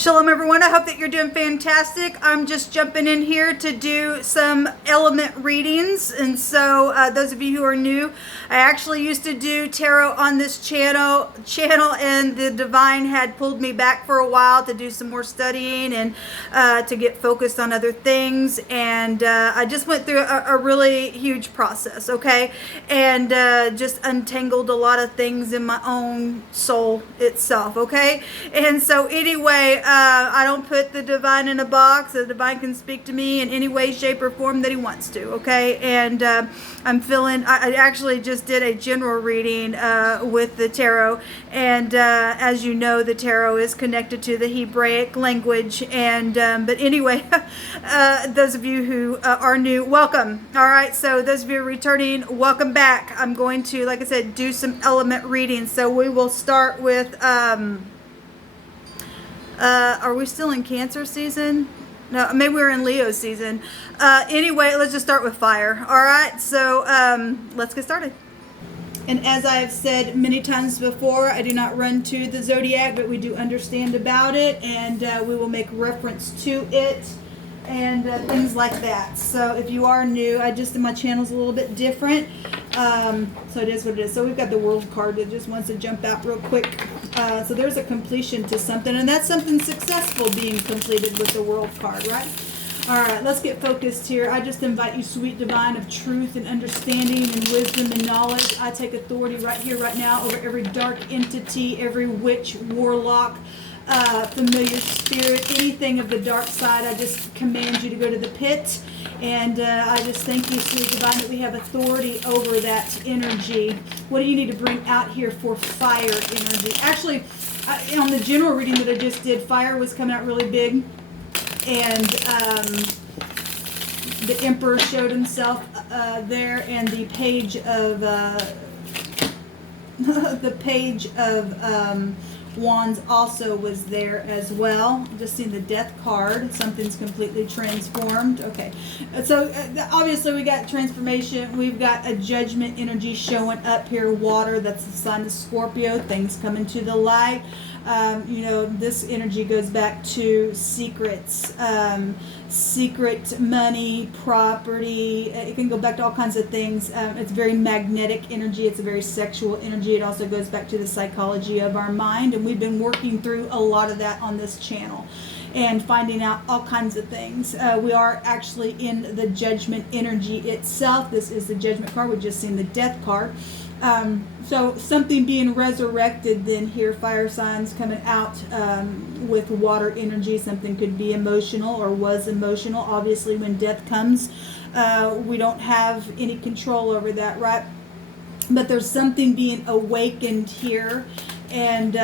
Shalom everyone, I hope that you're doing fantastic. I'm just jumping in here to do some element readings, and so those of you who are new, I actually used to do tarot on this channel and the divine had pulled me back for a while to do some more studying and to get focused on other things, and I just went through a really huge process, okay, and just untangled a lot of things in my own soul itself, okay, and so anyway, I don't put the divine in a box. The divine can speak to me in any way, shape, or form that he wants to, okay? And I actually just did a general reading with the tarot. And as you know, the tarot is connected to the Hebraic language. And but anyway, those of you who are new, welcome. All right, so those of you returning, welcome back. I'm going to, like I said, do some element readings. So we will start with... are we still in Cancer season? No, maybe we're in Leo season. Anyway, let's just start with fire. All right, so let's get started. And as I have said many times before, I do not run to the zodiac, but we do understand about it, and we will make reference to it and things like that. So if you are new, my channel's a little bit different. So it is what it is. So we've got the World card that just wants to jump out real quick. So there's a completion to something, and that's something successful being completed with the World card, right? All right, let's get focused here. I just invite you, sweet divine of truth and understanding and wisdom and knowledge. I take authority right here, right now, over every dark entity, every witch, warlock, familiar spirit, anything of the dark side. I just command you to go to the pit, and I just thank you, sweet divine, that we have authority over that energy. What do you need to bring out here for fire energy? Actually, on the general reading that I just did, fire was coming out really big, and the Emperor showed himself there, and the page of Wands also was there as well. Just seen the Death card. Something's completely transformed. Okay, so obviously we got transformation. We've got a judgment energy showing up here. Water, that's the sign of Scorpio. Things coming to the light. This energy goes back to secrets, secret money, property. It can go back to all kinds of things. It's very magnetic energy. It's a very sexual energy. It also goes back to the psychology of our mind, and we've been working through a lot of that on this channel and finding out all kinds of things. We are actually in the judgment energy itself. This is the judgment card. We've just seen the Death card. So something being resurrected then here, fire signs coming out with water energy. Something could be emotional or was emotional. Obviously when death comes, we don't have any control over that, right? But there's something being awakened here, and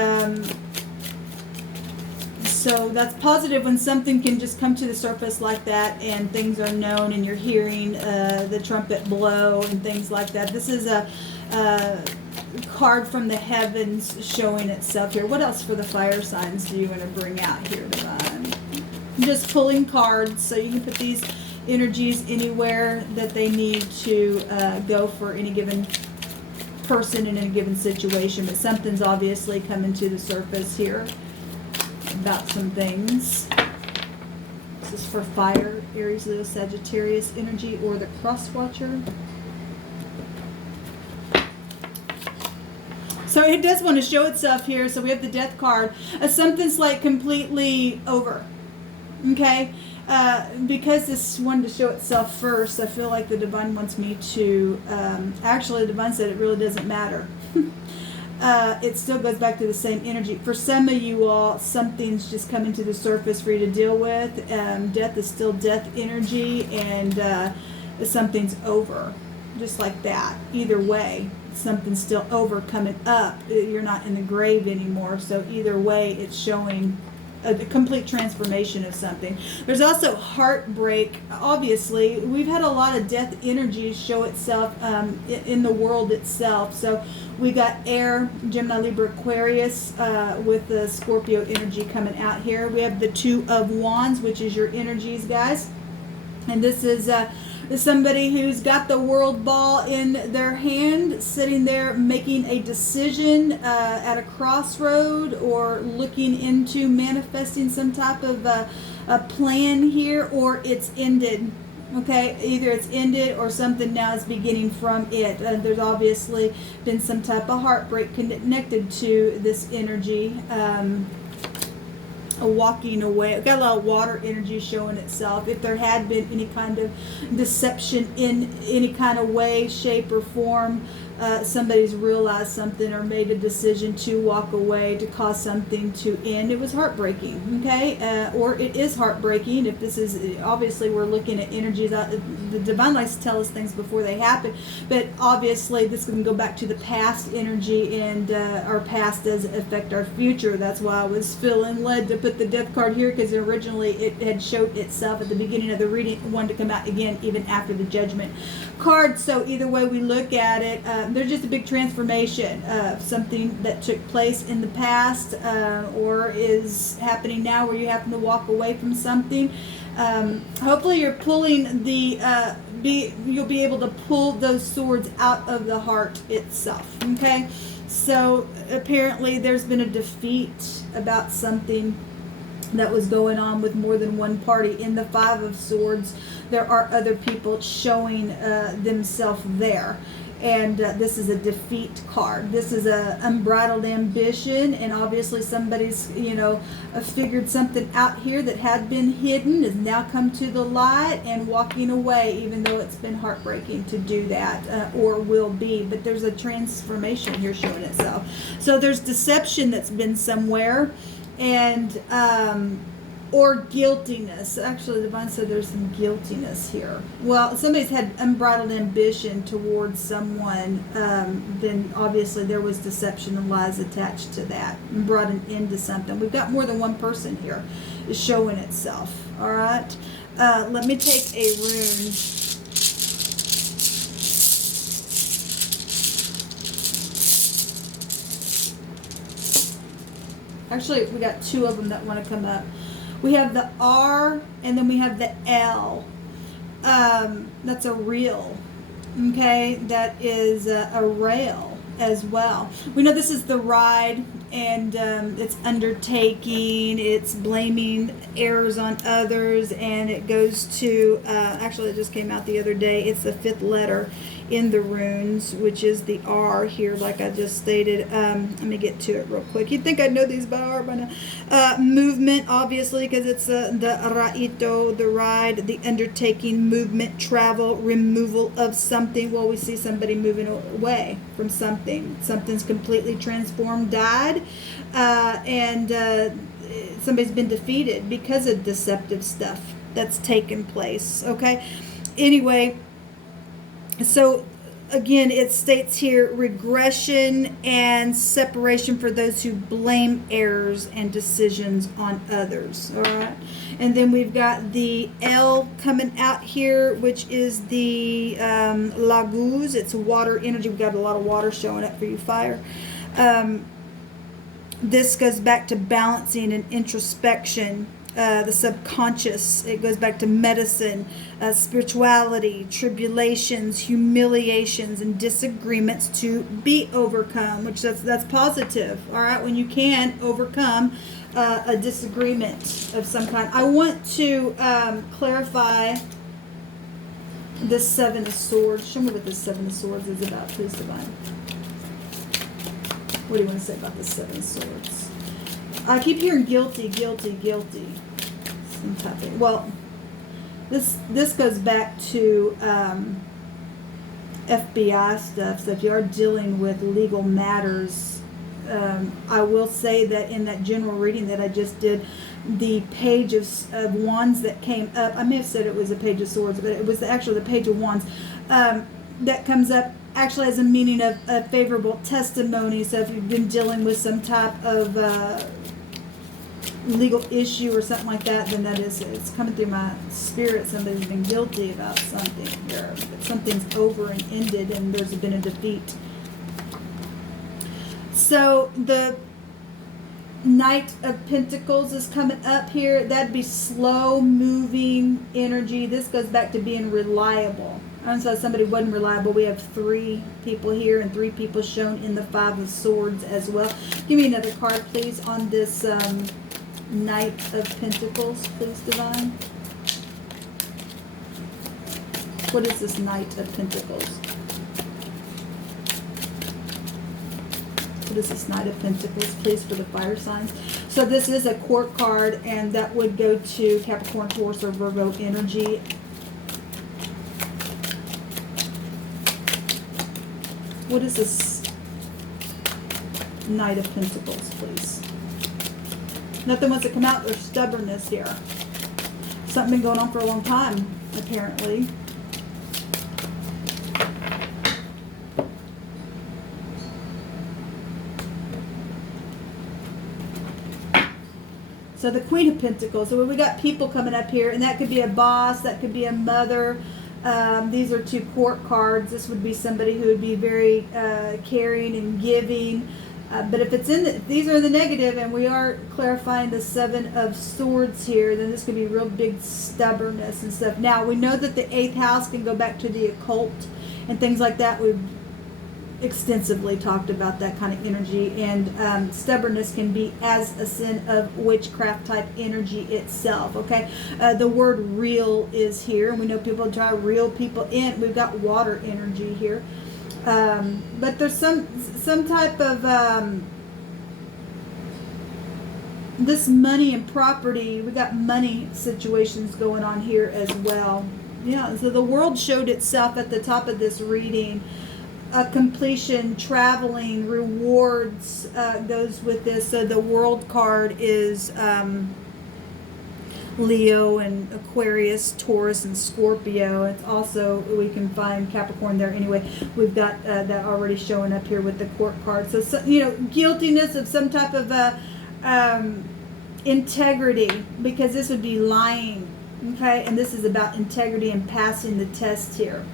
so that's positive when something can just come to the surface like that and things are known and you're hearing the trumpet blow and things like that. This is a card from the heavens showing itself here. What else for the fire signs do you want to bring out here, divine? I'm just pulling cards, so you can put these energies anywhere that they need to go for any given person in any given situation. But something's obviously coming to the surface here about some things. This is for fire, Aries, Leo, Sagittarius energy, or the cross watcher. So it does want to show itself here. So we have the Death card. Something's like completely over. Okay? Because this wanted to show itself first, I feel like the divine wants me to... actually, the divine said it really doesn't matter. It still goes back to the same energy. For some of you all, something's just coming to the surface for you to deal with. Death is still death energy, and something's over. Just like that. Either way, something's still over coming up. You're not in the grave anymore. So either way, it's showing a complete transformation of something. There's also heartbreak. Obviously, we've had a lot of death energy show itself in the world itself. So we got air, Gemini, Libra, Aquarius with the Scorpio energy coming out here. We have the Two of Wands, which is your energies, guys. And this is Somebody who's got the world ball in their hand, sitting there making a decision at a crossroad, or looking into manifesting some type of a plan here, or it's ended. Okay, either it's ended or something now is beginning from it. There's obviously been some type of heartbreak connected to this energy. A walking away. I've got a lot of water energy showing itself. If there had been any kind of deception in any kind of way, shape, or form, somebody's realized something or made a decision to walk away, to cause something to end. It was heartbreaking, okay? Or it is heartbreaking. If this is, obviously we're looking at energies, the divine likes to tell us things before they happen, but obviously this can go back to the past energy, and our past does affect our future. That's why I was feeling led to put the death card here, because originally it had showed itself at the beginning of the reading. It wanted to come out again even after the judgment card. So either way we look at it, there's just a big transformation of something that took place in the past, or is happening now, where you happen to walk away from something. Hopefully you're pulling the you'll be able to pull those swords out of the heart itself. Okay, so apparently there's been a defeat about something that was going on with more than one party. In the Five of Swords, there are other people showing themselves there. And this is a defeat card. This is a unbridled ambition, and obviously somebody's, figured something out here that had been hidden, has now come to the light, and walking away, even though it's been heartbreaking to do that, or will be. But there's a transformation here showing itself. So there's deception that's been somewhere, and or guiltiness. Actually, the divine said there's some guiltiness here. Well, somebody's had unbridled ambition towards someone, then obviously there was deception and lies attached to that, and brought an end to something. We've got more than one person here is showing itself. All right, let me take a rune. Actually, we got two of them that want to come up. We have the R, and then we have the L. That's a reel. Okay, that is a rail as well. We know this is the ride, and it's undertaking, it's blaming errors on others, and it goes to, actually it just came out the other day, it's the fifth letter in the runes, which is the R here, like I just stated. Let me get to it real quick. You'd think I'd know these by heart by now. Movement, obviously, because it's the Raito, the ride, the undertaking, movement, travel, removal of something. Well, we see somebody moving away from something. Something's completely transformed, died, and somebody's been defeated because of deceptive stuff that's taken place. Okay, anyway, so again, it states here regression and separation for those who blame errors and decisions on others. All right, and then we've got the L coming out here, which is the Laguz. It's water energy. We've got a lot of water showing up for you, fire. This goes back to balancing and introspection. The subconscious, it goes back to medicine, spirituality, tribulations, humiliations, and disagreements to be overcome, which that's positive. All right, when you can overcome a disagreement of some kind. I want to clarify the Seven of Swords. Show me what the Seven of Swords is about, please, divine. What do you want to say about the Seven of Swords? I keep hearing guilty, guilty, guilty. Some type of, well, this goes back to FBI stuff. So if you are dealing with legal matters, I will say that in that general reading that I just did, the page of wands that came up, I may have said it was a page of swords, but it was actually the page of wands that comes up, actually has a meaning of a favorable testimony. So if you've been dealing with some type of legal issue or something like that, then that is, it's coming through my spirit. Somebody's been guilty about something here, but something's over and ended, and there's been a defeat. So Knight of Pentacles is coming up here. That'd be slow moving energy. This goes back to being reliable. And so somebody wasn't reliable. We have 3 people here and 3 people shown in the 5 of Swords as well. Give me another card, please, on this Knight of Pentacles, please, Divine. What is this Knight of Pentacles? What is this Knight of Pentacles, please, for the fire signs? So this is a court card, and that would go to Capricorn, Taurus, or Virgo energy. What is this Knight of Pentacles, please? Nothing wants to come out. There's stubbornness here. Something been going on for a long time, apparently. So the Queen of Pentacles. So we got people coming up here, and that could be a boss, that could be a mother. These are 2 court cards. This would be somebody who would be very caring and giving. But if it's in these are the negative, and we are clarifying the 7 of Swords here, then this could be real big stubbornness and stuff. Now, we know that the 8th house can go back to the occult and things like that. We've extensively talked about that kind of energy, and stubbornness can be as a sin of witchcraft type energy itself. Okay, the word real is here, and we know people try to reel people in. We've got water energy here, but there's some type of this money and property. We got money situations going on here as well. Yeah, so the world showed itself at the top of this reading. Completion, traveling, rewards goes with this. So the world card is Leo and Aquarius, Taurus, and Scorpio. It's also, we can find Capricorn there anyway. We've got that already showing up here with the court card. So you know, guiltiness of some type of integrity, because this would be lying. Okay, and this is about integrity and passing the test here,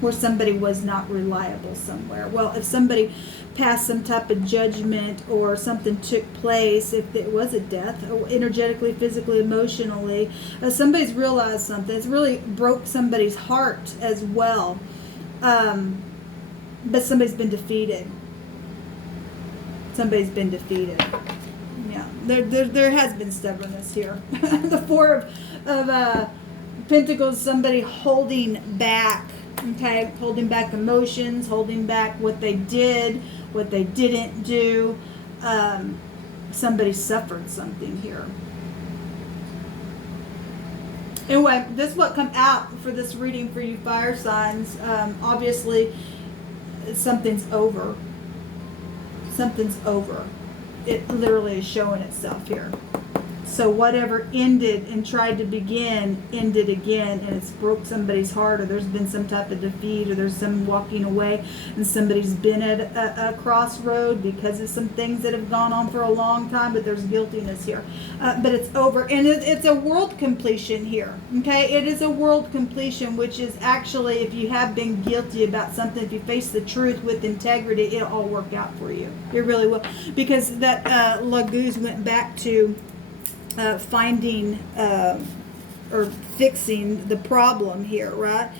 where somebody was not reliable somewhere. Well, if somebody passed some type of judgment or something took place, if it was a death, energetically, physically, emotionally, somebody's realized something. It's really broke somebody's heart as well. But somebody's been defeated. Somebody's been defeated. Yeah, there has been stubbornness here. The 4 of Pentacles, somebody holding back. Okay, holding back emotions, holding back what they did, what they didn't do. Somebody suffered something here. Anyway, this is what come out for this reading for you fire signs. Obviously, something's over. Something's over. It literally is showing itself here. So whatever ended and tried to begin, ended again, and it's broke somebody's heart, or there's been some type of defeat, or there's some walking away, and somebody's been at a crossroad because of some things that have gone on for a long time, but there's guiltiness here. But it's over, and it's a world completion here, okay? It is a world completion, which is actually, if you have been guilty about something, if you face the truth with integrity, it'll all work out for you. It really will, because that Laguz went back to finding or fixing the problem here, right?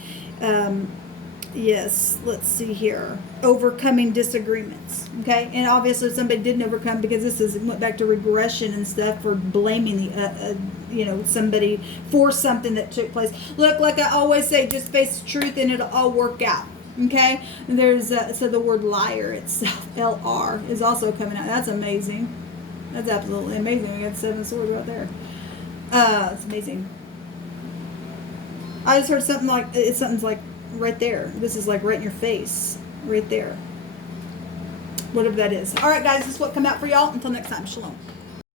Yes, let's see here. Overcoming disagreements, okay? And obviously somebody didn't overcome, because this went back to regression and stuff, for blaming the somebody for something that took place. Look, like I always say, just face the truth and it'll all work out. Okay, and there's so the word liar itself, LR, is also coming out. That's amazing. That's absolutely amazing. We got 7 swords right there. It's amazing. I just heard something like, something's like right there. This is like right in your face. Right there. Whatever that is. Alright guys, this is what come out for y'all. Until next time. Shalom.